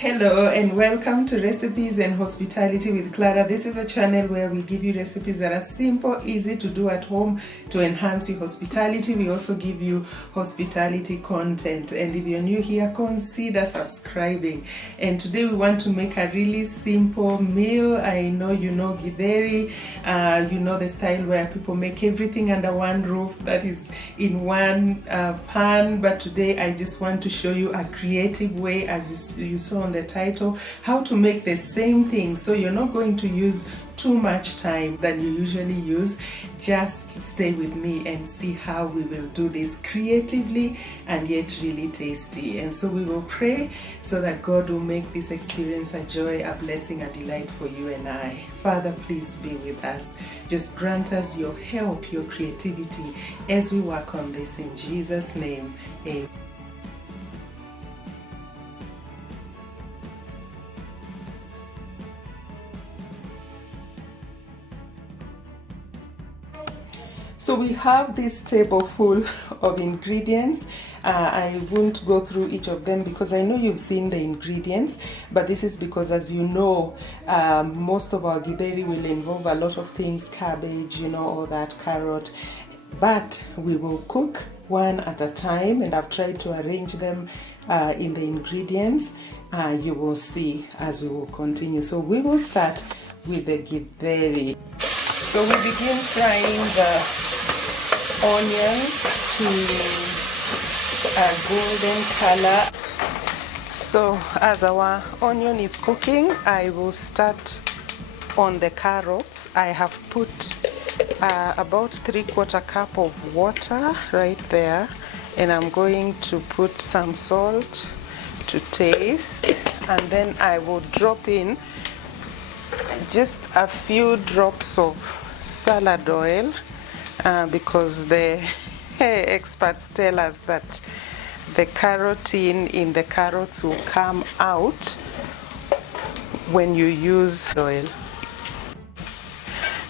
Hello and welcome to Recipes and Hospitality with Clara. This is a channel where we give you recipes that are simple, easy to do at home to enhance your hospitality. We also give you hospitality content, and if you're new here, consider subscribing. And today we want to make a really simple meal. I know you know Githeri, you know the style where people make everything under one roof, that is in one pan. But today I just want to show you a creative way, as you saw on the title, how to make the same thing, so you're not going to use too much time than you usually use. Just stay with me and see how we will do this creatively and yet really tasty. And so we will pray so that God will make this experience a joy, a blessing, a delight for you and I. Father, please be with us. Just grant us your help, your creativity as we work on this, in Jesus' name. Amen. So we have this table full of ingredients. I won't go through each of them because I know you've seen the ingredients, but this is because, as you know, most of our Githeri will involve a lot of things, cabbage, all that, carrot, but we will cook one at a time, and I've tried to arrange them in the ingredients. You will see as we will continue. So we will start with the Githeri. So we begin frying the onions to a golden color. So as our onion is cooking, I will start on the carrots. I have put about 3/4 cup of water right there, and I'm going to put some salt to taste, and then I will drop in just a few drops of salad oil, because the experts tell us that the carotene in the carrots will come out when you use oil.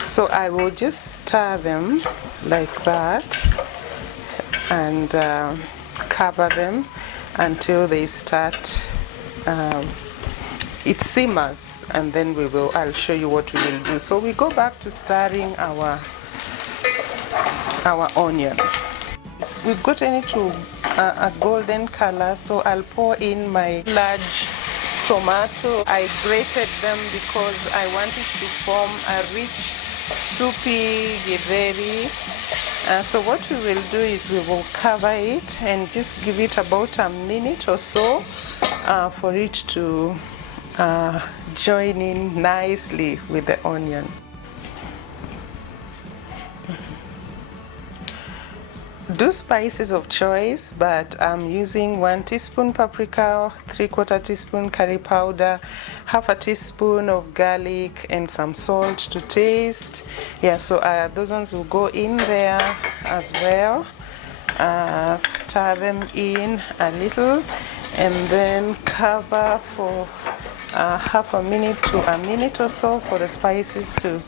So I will just stir them like that and cover them until they start, it simmers, and then I'll show you what we will do. So we go back to stirring our onion. We've gotten it to a golden color, so I'll pour in my large tomato. I grated them because I want it to form a rich, soupy Githeri. So what we will do is we will cover it and just give it about a minute or so for it to join in nicely with the onion. Do spices of choice, but I'm using 1 teaspoon paprika, 3/4 teaspoon curry powder, 1/2 teaspoon of garlic, and some salt to taste. Yeah, so those ones will go in there as well. Stir them in a little and then cover for half a minute to a minute or so for the spices to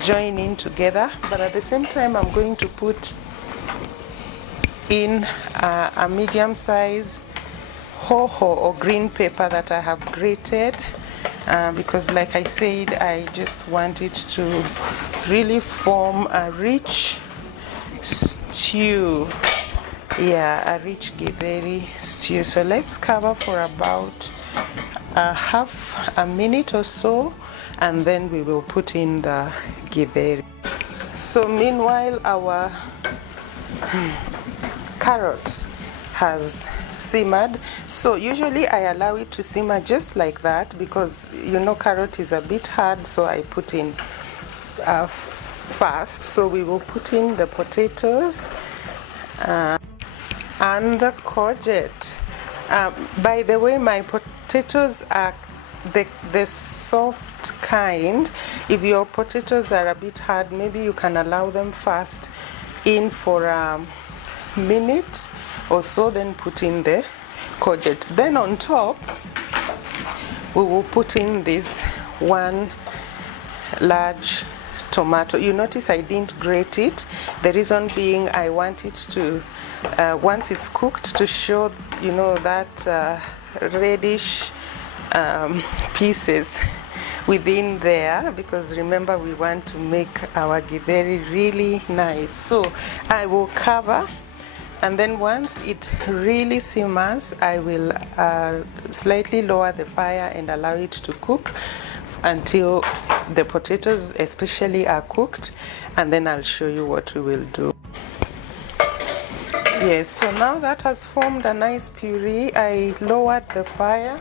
join in together. But at the same time, I'm going to put in a medium size hoho or green pepper that I have grated, because, like I said, I just want it to really form a rich stew. Yeah, a rich Githeri stew. So let's cover for about half a minute or so, and then we will put in the Githeri. So meanwhile, our carrot has simmered. So usually I allow it to simmer just like that because carrot is a bit hard, so I put in fast. So we will put in the potatoes and the courgette. By the way, my potatoes are the soft kind. If your potatoes are a bit hard, maybe you can allow them fast in for a minute or so, then put in the courgette. Then on top we will put in this one large tomato. You notice I didn't grate it. The reason being I want it to, once it's cooked, to show that reddish pieces within there, because remember we want to make our githeri really nice. So I will cover, and then once it really simmers, I will slightly lower the fire and allow it to cook until the potatoes especially are cooked, and then I'll show you what we will do. Yes, so now that has formed a nice puree, I lowered the fire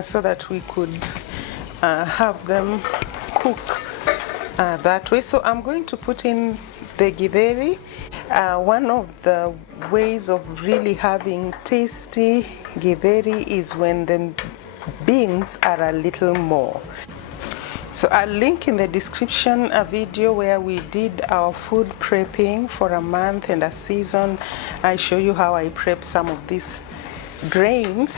so that we could have them cook that way. So I'm going to put in the githeri. One of the ways of really having tasty githeri is when the beans are a little more. So I'll link in the description a video where we did our food prepping for a month and a season. I show you how I prep some of these grains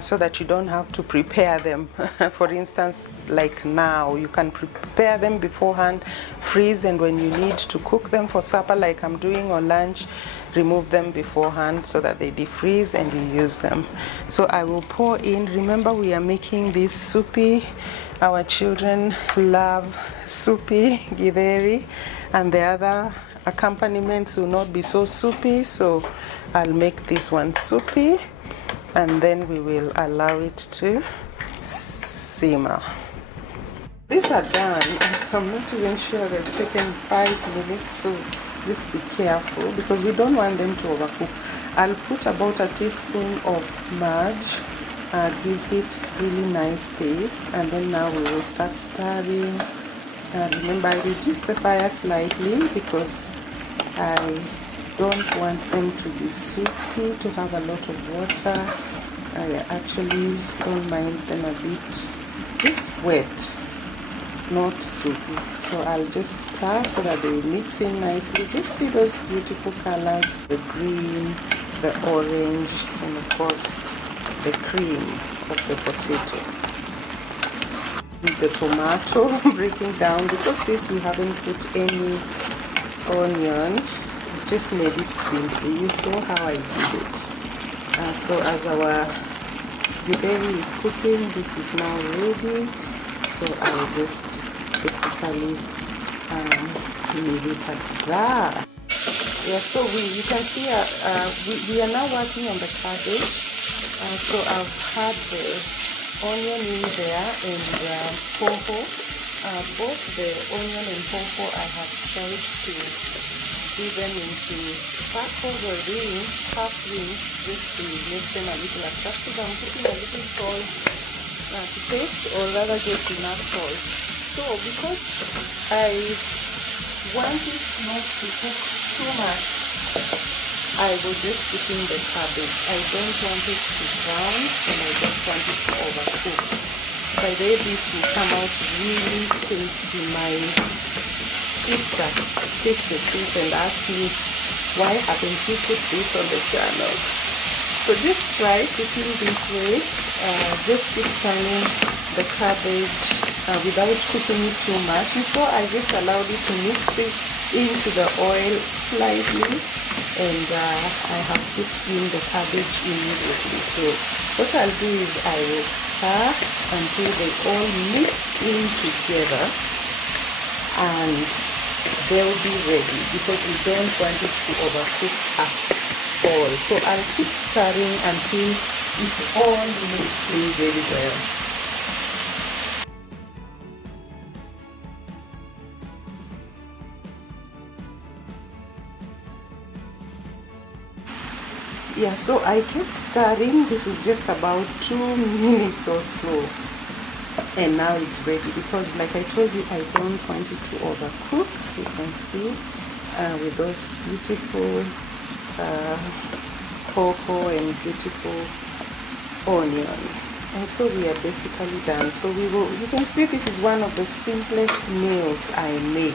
so that you don't have to prepare them. For instance, like now, you can prepare them beforehand, freeze, and when you need to cook them for supper like I'm doing, or lunch, remove them beforehand so that they defreeze and you use them. So I will pour in. Remember, we are making this soupy. Our children love soupy githeri, and the other accompaniments will not be so soupy, so I'll make this one soupy, and then we will allow it to simmer. These are done. I'm not even sure they've taken 5 minutes, so just be careful because we don't want them to overcook. I'll put about a teaspoon of Maize. Gives it really nice taste, and then now we will start stirring. Remember, I reduced the fire slightly because I don't want them to be soupy, to have a lot of water. I actually don't mind them a bit just wet, not soupy. So I'll just stir so that they mix in nicely. Just see those beautiful colors, the green, the orange, and of course the cream of the potato. With the tomato breaking down, because this we haven't put any onion, we just made it simple. You saw how I did it. So as our githeri is cooking, this is now ready. So I'll just basically leave it at that. Yeah, so you can see we are now working on the cabbage. So I've had the onion in there and poho. Both the onion and poho I have tried to do them into circles or rings, half rings, just to make them a little attractive. I'm putting a little salt to taste, or rather just enough salt. So because I want it not to cook too much, I will just put in the cabbage. I don't want it to brown, and I don't want it to overcook. By the way, this will come out really tasty. My sister tasted this and asked me, why haven't you put this on the channel? So just try cooking this way. Just keep turning the cabbage without cooking it too much. And so I just allowed it to mix it into the oil slightly, and I have put in the cabbage immediately. So what I'll do is I will stir until they all mix in together, and they'll be ready, because we don't want it to overcook at all. So I'll keep stirring until it all mixes in very well. Yeah, so I kept stirring. This is just about 2 minutes or so, and now it's ready, because like I told you, I don't want it to overcook. You can see with those beautiful cocoa and beautiful onion. And so we are basically done. So you can see this is one of the simplest meals I make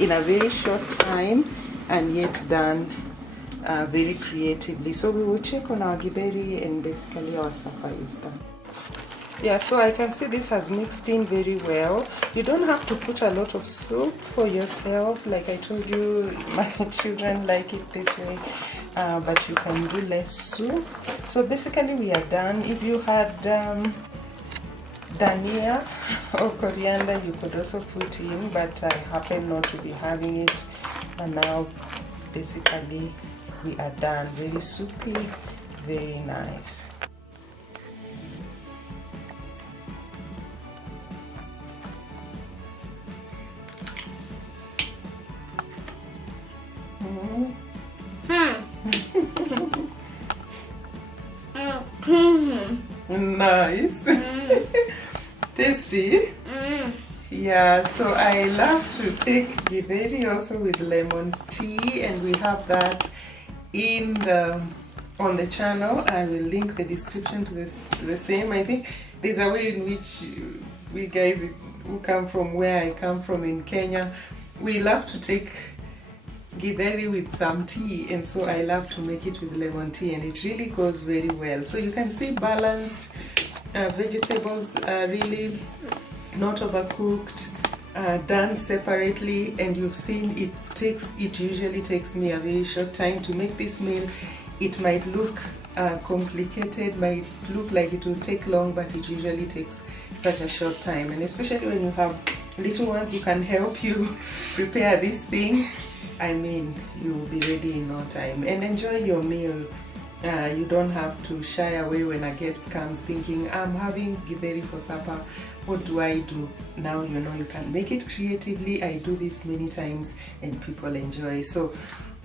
in a very short time, and yet done very creatively. So we will check on our githeri, and basically our supper is done. Yeah, so I can see this has mixed in very well. You don't have to put a lot of soup for yourself. Like I told you, my children like it this way, but you can do less soup. So basically we are done. If you had Dania or coriander you could also put in, but I happen not to be having it. And now basically we are done. Very soupy, very nice. Nice. Tasty. Yeah, so I love to take Githeri also with lemon tea, and we have that in on the channel. I will link the description to the same. I think there's a way in which we guys who come from where I come from in Kenya, we love to take Githeri with some tea, and so I love to make it with lemon tea, and it really goes very well. So you can see balanced vegetables are really not overcooked, done separately, and you've seen it usually takes me a very short time to make this meal. It might look complicated, might look like it will take long, but it usually takes such a short time, and especially when you have little ones who can help you prepare these things. I mean, you will be ready in no time. And enjoy your meal. You don't have to shy away when a guest comes thinking, I'm having Githeri for supper, what do I do? Now you know you can make it creatively. I do this many times and people enjoy. So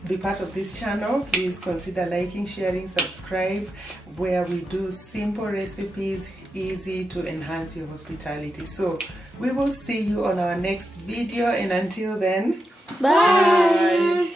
be part of this channel. Please consider liking, sharing, subscribe, where we do simple recipes, easy to enhance your hospitality. So we will see you on our next video, and until then, bye.